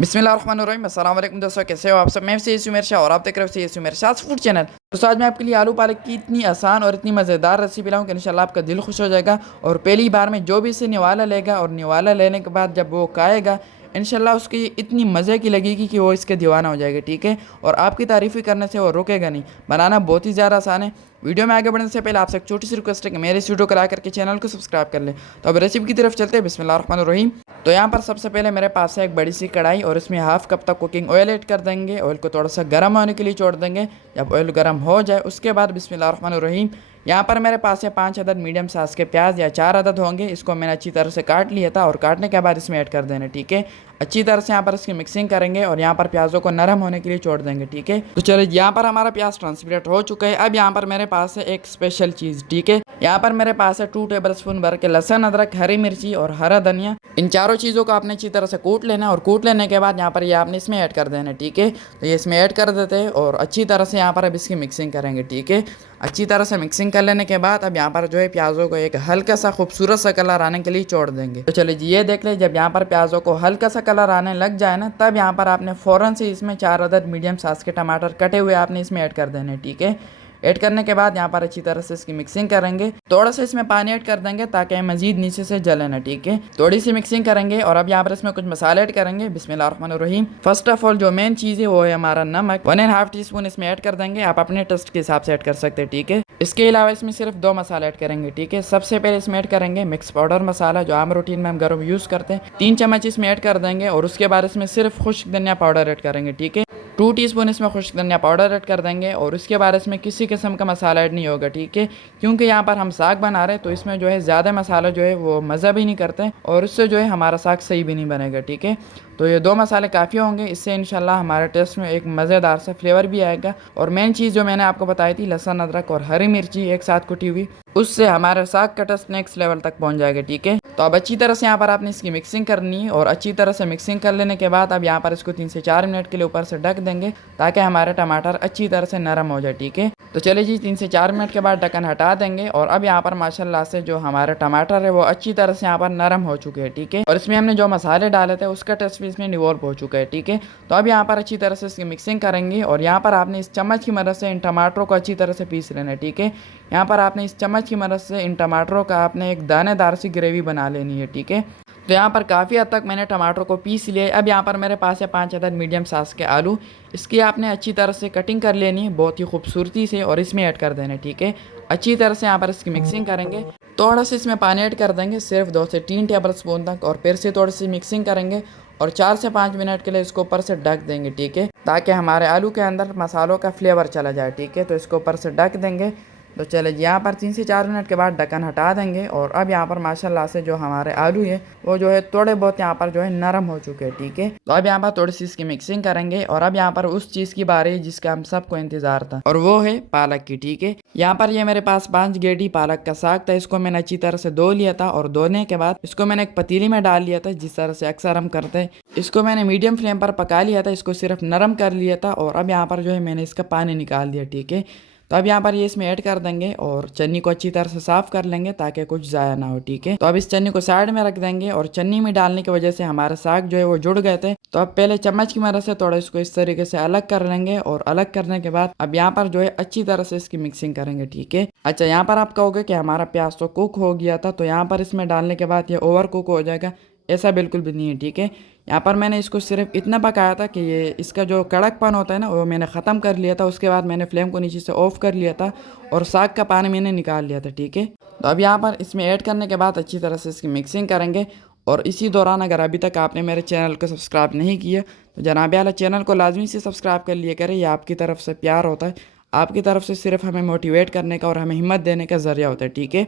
बिस्मिल्लाहिर्रहमानिर्रहीम। अस्सलाम वालेकुम दोस्तों, कैसे हो आप सब। मैं से उमेर शाह और आप देख रहे हो से उमेर शाह फूड चैनल। तो आज मैं आपके लिए आलू पालक की इतनी आसान और इतनी मज़ेदार रेसिपी लाऊं कि इंशाल्लाह आपका दिल खुश हो जाएगा। और पहली बार में जो भी इसे निवाला लेगा और निवाला लेने के बाद जब वो खाएगा इंशाल्लाह उसकी इतनी मज़े की लगेगी कि वो इसके दीवाना हो जाएगा। ठीक है, और आपकी तारीफ़ी करने से वो रुकेगा नहीं। बनाना बहुत ही ज़्यादा आसान है। वीडियो में आगे बढ़ने से पहले आपसे एक छोटी सी रिक्वेस्ट है कि मेरे इस वीडियो को लाइक करके चैनल को सब्सक्राइब कर ले। तो अब रेसिपी की तरफ चलते हैं। बिस्मिल्लाहिर्रहमानिर्रहीम। तो यहाँ पर सबसे पहले मेरे पास है एक बड़ी सी कढ़ाई और इसमें हाफ कप तक कुकिंग ऑयल ऐड कर देंगे। ऑयल को थोड़ा सा गर्म होने के लिए छोड़ देंगे। जब ऑयल गर्म हो जाए उसके बाद बिस्मिल्लाहिर्रहमानिर्रहीम यहाँ पर मेरे पास है 5 अदद मीडियम साइज़ के प्याज या 4 अदद होंगे। इसको मैंने अच्छी तरह से काट लिया था और काटने के बाद इसमें ऐड कर देना। ठीक है, अच्छी तरह से यहाँ पर इसकी मिक्सिंग करेंगे और यहाँ पर प्याज़ों को नरम होने के लिए छोड़ देंगे। ठीक है, तो चलिए यहाँ पर हमारा प्याज ट्रांसपेरेंट हो चुका है। अब यहाँ पर मेरे पास है एक स्पेशल चीज़। ठीक है, यहाँ पर मेरे पास है 2 टेबल स्पून भर के लहसुन, अदरक, हरी मिर्ची और हरा धनिया। इन चारों चीज़ों को आपने अच्छी तरह से कूट लेना और कूट लेने के बाद यहाँ पर ये आपने इसमें ऐड कर देना। ठीक है, तो ये इसमें ऐड कर देते हैं और अच्छी तरह से यहाँ पर अब इसकी मिक्सिंग करेंगे। ठीक है, अच्छी तरह से मिक्सिंग कर लेने के बाद अब यहाँ पर जो है प्याज़ों को एक हल्का सा खूबसूरत सा कलर आने के लिए छोड़ देंगे। तो चलिए जी ये देख ले, जब यहाँ पर प्याज़ों को हल्का सा कलर आने लग जाए ना, तब यहाँ पर आपने फ़ौरन से इसमें 4 अदद मीडियम साइज़ के टमाटर कटे हुए आपने इसमें ऐड कर देने। ठीक है, ऐड करने के बाद यहाँ पर अच्छी तरह से इसकी मिक्सिंग करेंगे। थोड़ा सा इसमें पानी ऐड कर देंगे ताकि मजीद नीचे से जले ना। ठीक है, थोड़ी सी मिक्सिंग करेंगे और अब यहाँ पर इसमें कुछ मसाले ऐड करेंगे। बिस्मिल्लाहिर्रहमानिर्रहीम। फर्स्ट ऑफ ऑल जो मेन चीज़ है वो है हमारा नमक। 1.5 टीस्पून इसमें ऐड कर देंगे। आप अपने टेस्ट के हिसाब से ऐड कर सकते हैं। ठीक है, इसके अलावा इसमें सिर्फ 2 मसाले ऐड करेंगे। ठीक है, सबसे पहले इसमें ऐड करेंगे मिक्स पाउडर मसाला, जो आम रूटीन में हम घर में यूज़ करते हैं। 3 चम्मच इसमें ऐड कर देंगे और उसके बाद इसमें सिर्फ खुश्क धनिया पाउडर ऐड करेंगे। ठीक है, 2 टीस्पून इसमें खुश्क धनिया पाउडर ऐड कर देंगे और उसके बाद इसमें किसी किस्म का मसाला ऐड नहीं होगा। ठीक है, क्योंकि यहाँ पर हम साग बना रहे हैं तो इसमें जो है ज़्यादा मसाला जो है वो मज़ा भी नहीं करते और उससे जो है हमारा साग सही भी नहीं बनेगा। ठीक है, तो ये 2 मसाले काफ़ी होंगे। इससे इंशाल्लाह हमारे टेस्ट में एक मज़ेदार सा फ्लेवर भी आएगा। और मेन चीज़ जो मैंने आपको बताई थी, लहसुन, अदरक और हरी मिर्ची एक साथ कुटी हुई, उससे हमारे साग का टेस्ट नेक्स्ट लेवल तक पहुंच जाएगा। ठीक है, तो अब अच्छी तरह से यहाँ पर आपने इसकी मिक्सिंग करनी है और अच्छी तरह से मिक्सिंग कर लेने के बाद अब यहाँ पर इसको 3 से 4 मिनट के लिए ऊपर से ढक देंगे ताकि हमारे टमाटर अच्छी तरह से नरम हो जाए। ठीक है, तो चलिए जी 3 से 4 मिनट के बाद ढक्कन हटा देंगे और अब यहाँ पर माशाल्लाह से जो हमारे टमाटर है वो अच्छी तरह से यहाँ पर नरम हो चुके हैं। ठीक है, और इसमें हमने जो मसाले डाले थे उसका टेस्ट भी इसमें डिवॉल्व हो चुका है। ठीक है, तो अब यहाँ पर अच्छी तरह से इसकी मिक्सिंग करेंगे और यहाँ पर आपने इस चम्मच की मदद से इन टमाटरों को अच्छी तरह से पीस लेना है। ठीक है, यहाँ पर आपने इस चम्मच की मदद से इन टमाटरों का आपने एक दानेदार सी ग्रेवी बना लेनी है। ठीक है, तो यहाँ पर काफ़ी हद तक मैंने टमाटर को पीस लिया है। अब यहाँ पर मेरे पास है 5 अदद मीडियम साइज़ के आलू। इसकी आपने अच्छी तरह से कटिंग कर लेनी है बहुत ही खूबसूरती से और इसमें ऐड कर देना है। ठीक है, अच्छी तरह से यहाँ पर इसकी मिक्सिंग करेंगे। थोड़ा सा इसमें पानी ऐड कर देंगे, सिर्फ 2 से 3 टेबल स्पून तक, और फिर से थोड़ी सी मिक्सिंग करेंगे और 4 से 5 मिनट के लिए इसको ऊपर से ढक देंगे। ठीक है, ताकि हमारे आलू के अंदर मसालों का फ्लेवर चला जाए। ठीक है, तो इसको ऊपर से ढक देंगे। तो चले यहाँ पर 3 से 4 मिनट के बाद ढक्कन हटा देंगे और अब यहाँ पर माशाल्लाह से जो हमारे आलू है वो जो है थोड़े बहुत यहाँ पर जो है नरम हो चुके हैं। ठीक है, तो अब यहाँ पर थोड़ी सी इसकी मिक्सिंग करेंगे और अब यहाँ पर उस चीज़ की बारी है जिसका हम सबको इंतजार था और वो है पालक की। ठीक है, यहाँ पर ये मेरे पास 5 गेटी पालक का साग था। इसको मैंने अच्छी तरह से धो लिया था और धोने के बाद इसको मैंने एक पतीली में डाल लिया था, जिस तरह से अक्सर हम करते हैं। इसको मैंने मीडियम फ्लेम पर पका लिया था, इसको सिर्फ नरम कर लिया था और अब यहाँ पर जो है मैंने इसका पानी निकाल दिया। ठीक है, तो अब यहाँ पर ये इसमें ऐड कर देंगे और चन्नी को अच्छी तरह से साफ कर लेंगे ताकि कुछ ज़ाया ना हो। ठीक है, तो अब इस चन्नी को साइड में रख देंगे और चन्नी में डालने की वजह से हमारे साग जो है वो जुड़ गए थे। तो अब पहले चम्मच की मदद से थोड़ा इसको इस तरीके से अलग कर लेंगे और अलग करने के बाद अब यहाँ पर जो है अच्छी तरह से इसकी मिक्सिंग करेंगे। ठीक है, अच्छा यहाँ पर आप कहोगे कि हमारा प्याज तो कुक हो गया था, तो यहाँ पर इसमें डालने के बाद ये ओवर कुक हो जाएगा। ऐसा बिल्कुल भी नहीं है। ठीक है, यहाँ पर मैंने इसको सिर्फ इतना पकाया था कि ये इसका जो कड़कपन होता है ना वो मैंने ख़त्म कर लिया था। उसके बाद मैंने फ्लेम को नीचे से ऑफ कर लिया था और साग का पानी मैंने निकाल लिया था। ठीक है, तो अब यहाँ पर इसमें ऐड करने के बाद अच्छी तरह से इसकी मिक्सिंग करेंगे और इसी दौरान अगर अभी तक आपने मेरे चैनल को सब्सक्राइब नहीं किया तो जनाब आला चैनल को लाजमी से सब्सक्राइब कर लिया करें। ये आपकी तरफ से प्यार होता है, आपकी तरफ से सिर्फ हमें मोटिवेट करने का और हमें हिम्मत देने का ज़रिया होता है। ठीक है,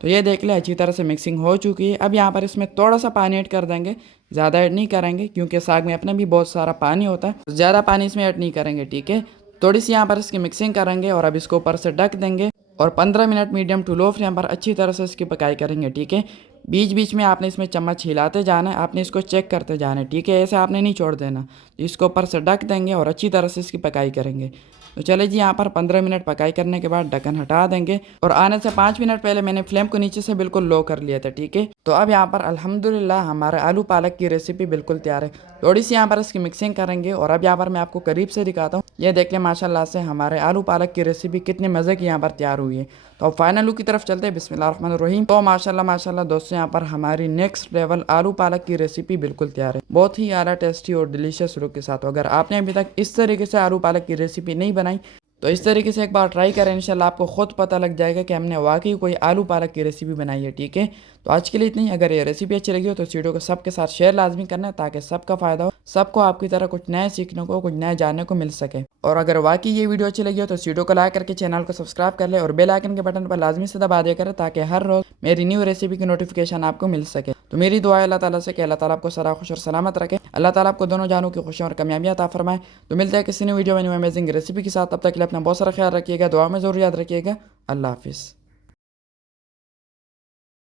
तो ये देख ले अच्छी तरह से मिक्सिंग हो चुकी है। अब यहाँ पर इसमें थोड़ा सा पानी ऐड कर देंगे, ज़्यादा ऐड नहीं करेंगे क्योंकि साग में अपने भी बहुत सारा पानी होता है, तो ज़्यादा पानी इसमें ऐड नहीं करेंगे। ठीक है, थोड़ी सी यहाँ पर इसकी मिक्सिंग करेंगे और अब इसको ऊपर से ढक देंगे और 15 minute medium to low flame पर अच्छी तरह से इसकी पकाई करेंगे, ठीक है। बीच बीच में आपने इसमें चम्मच हिलाते जाना है, आपने इसको चेक करते जाना है, ठीक है। ऐसे आपने नहीं छोड़ देना। इसको ऊपर से ढक देंगे और अच्छी तरह से इसकी पकाई करेंगे। तो चले जी, यहाँ पर 15 मिनट पकाई करने के बाद ढक्कन हटा देंगे और आने से 5 मिनट पहले मैंने फ्लेम को नीचे से बिल्कुल लो कर लिया था, ठीक है। तो अब यहाँ पर अल्हम्दुलिल्लाह हमारे आलू पालक की रेसिपी बिल्कुल तैयार है। थोड़ी सी यहाँ पर इसकी मिक्सिंग करेंगे और अब यहाँ पर मैं आपको करीब से दिखाता हूँ। ये देख लें माशाल्लाह से हमारे आलू पालक की रेसिपी कितने मज़े की यहाँ पर तैयार हुई है। तो अब फाइनल लुक की तरफ चलते हैं। बिस्मिल्लाहिर्रहमानिर्रहीम। तो माशाल्लाह माशाल्लाह दोस्तों, यहाँ पर हमारी नेक्स्ट लेवल आलू पालक की रेसिपी बिल्कुल तैयार है, बहुत ही ज़्यादा टेस्टी और डिलीशियस लुक के साथ। तो अगर आपने अभी तक इस तरीके से आलू पालक की रेसिपी नहीं बनाई तो इस तरीके से एक बार ट्राई करें, इंशाल्लाह आपको खुद पता लग जाएगा कि हमने वाकई कोई आलू पालक की रेसिपी बनाई है, ठीक है। तो आज के लिए इतनी। अगर ये रेसिपी अच्छी लगी हो तो इस वीडियो को सबके साथ शेयर लाजमी करना है ताकि सबका फ़ायदा हो, सबको आपकी तरह कुछ नया सीखने को, कुछ नया जानने को मिल सके। और अगर वाकई ये वीडियो अच्छी लगी हो तो इस वीडियो को लाइक करके चैनल को सब्सक्राइब कर ले और बेल आइकन के बटन पर लाजमी से दबा दिया करें ताकि हर रोज़ मेरी न्यू रेसिपी की नोटिफिकेशन आपको मिल सके। तो मेरी दुआ है अल्लाह ताला से कि अल्लाह ताला आपको सदा खुश और सलामत रखे, अल्लाह ताला आपको दोनों जानों की खुशियाँ और कामयाबियाँ अता फरमाए। तो मिलता है किसी न्यू वीडियो में न्यू अमेजिंग रेसिपी के साथ। तब तक के लिए अपना बहुत सारा ख्याल रखिएगा, दुआ में ज़रूर याद रखिएगा। अल्लाह हाफिज़।